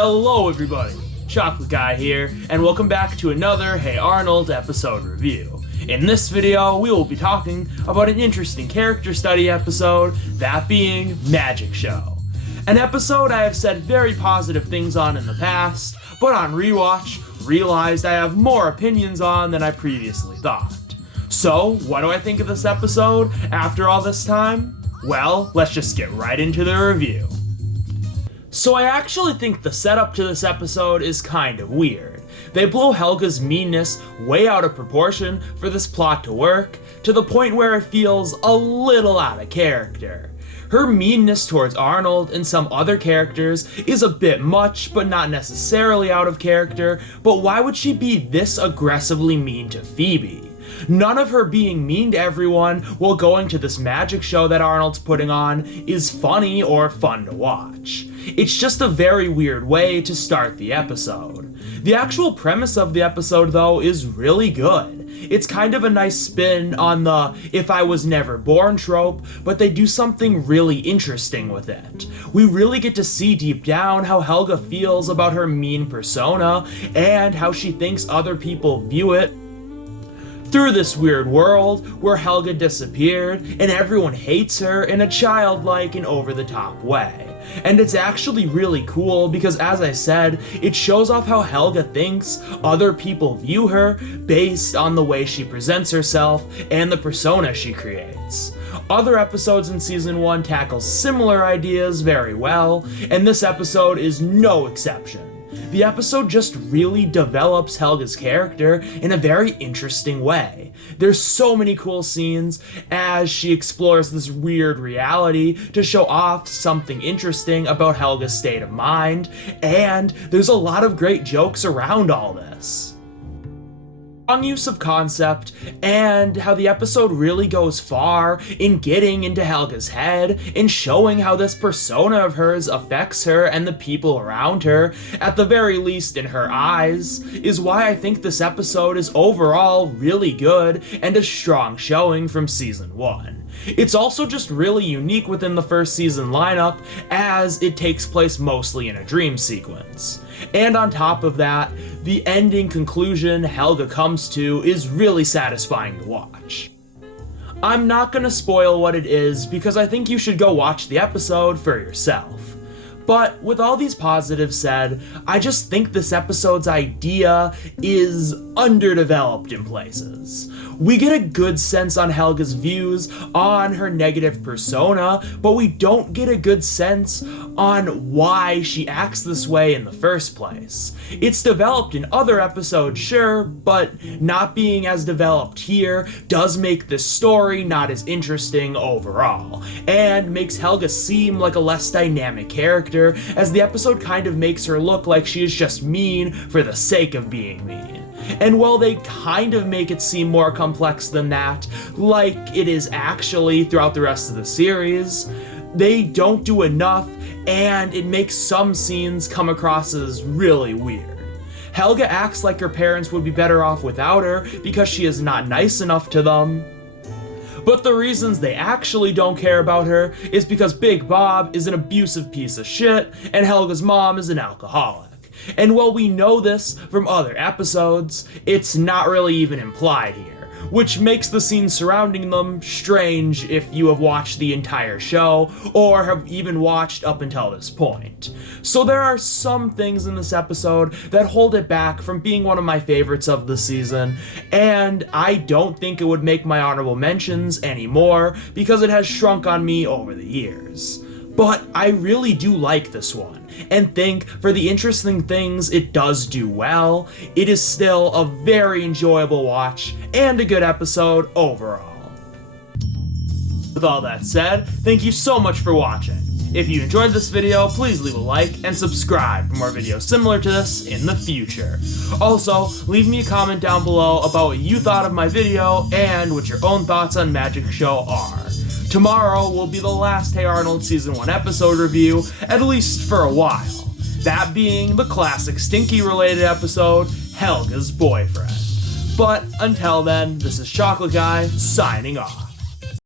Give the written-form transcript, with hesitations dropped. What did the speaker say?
Hello everybody, Chocolate Guy here, and welcome back to another Hey Arnold episode review. In this video, we will be talking about an interesting character study episode, that being Magic Show. An episode I have said very positive things on in the past, but on rewatch, realized I have more opinions on than I previously thought. So, what do I think of this episode after all this time? Well, let's just get right into the review. So I actually think the setup to this episode is kind of weird. They blow Helga's meanness way out of proportion for this plot to work, to the point where it feels a little out of character. Her meanness towards Arnold and some other characters is a bit much, but not necessarily out of character, but why would she be this aggressively mean to Phoebe? None of her being mean to everyone while going to this magic show that Arnold's putting on is funny or fun to watch. It's just a very weird way to start the episode. The actual premise of the episode, though, is really good. It's kind of a nice spin on the if I was never born trope, but they do something really interesting with it. We really get to see deep down how Helga feels about her mean persona and how she thinks other people view it. Through this weird world where Helga disappeared and everyone hates her in a childlike and over-the-top way. And it's actually really cool because, as I said, it shows off how Helga thinks other people view her based on the way she presents herself and the persona she creates. Other episodes in Season 1 tackle similar ideas very well, and this episode is no exception. The episode just really develops Helga's character in a very interesting way. There's so many cool scenes as she explores this weird reality to show off something interesting about Helga's state of mind, and there's a lot of great jokes around all this. Strong use of concept, and how the episode really goes far in getting into Helga's head and showing how this persona of hers affects her and the people around her, at the very least in her eyes, is why I think this episode is overall really good and a strong showing from Season 1. It's also just really unique within the first season lineup, as it takes place mostly in a dream sequence. And on top of that, the ending conclusion Helga comes to is really satisfying to watch. I'm not gonna spoil what it is because I think you should go watch the episode for yourself. But with all these positives said, I just think this episode's idea is underdeveloped in places. We get a good sense on Helga's views on her negative persona, but we don't get a good sense on why she acts this way in the first place. It's developed in other episodes, sure, but not being as developed here does make this story not as interesting overall, and makes Helga seem like a less dynamic character, as the episode kind of makes her look like she is just mean for the sake of being mean. And while they kind of make it seem more complex than that, like it is actually throughout the rest of the series, they don't do enough, and it makes some scenes come across as really weird. Helga acts like her parents would be better off without her because she is not nice enough to them. But the reasons they actually don't care about her is because Big Bob is an abusive piece of shit and Helga's mom is an alcoholic. And while we know this from other episodes, it's not really even implied here, which makes the scenes surrounding them strange if you have watched the entire show or have even watched up until this point. So there are some things in this episode that hold it back from being one of my favorites of the season, and I don't think it would make my honorable mentions anymore because it has shrunk on me over the years. But I really do like this one, and think for the interesting things it does do well, it is still a very enjoyable watch and a good episode overall. With all that said, thank you so much for watching. If you enjoyed this video, please leave a like and subscribe for more videos similar to this in the future. Also, leave me a comment down below about what you thought of my video and what your own thoughts on Magic Show are. Tomorrow will be the last Hey Arnold Season 1 episode review, at least for a while. That being the classic Stinky-related episode, Helga's Boyfriend. But until then, this is Chocolate Guy, signing off.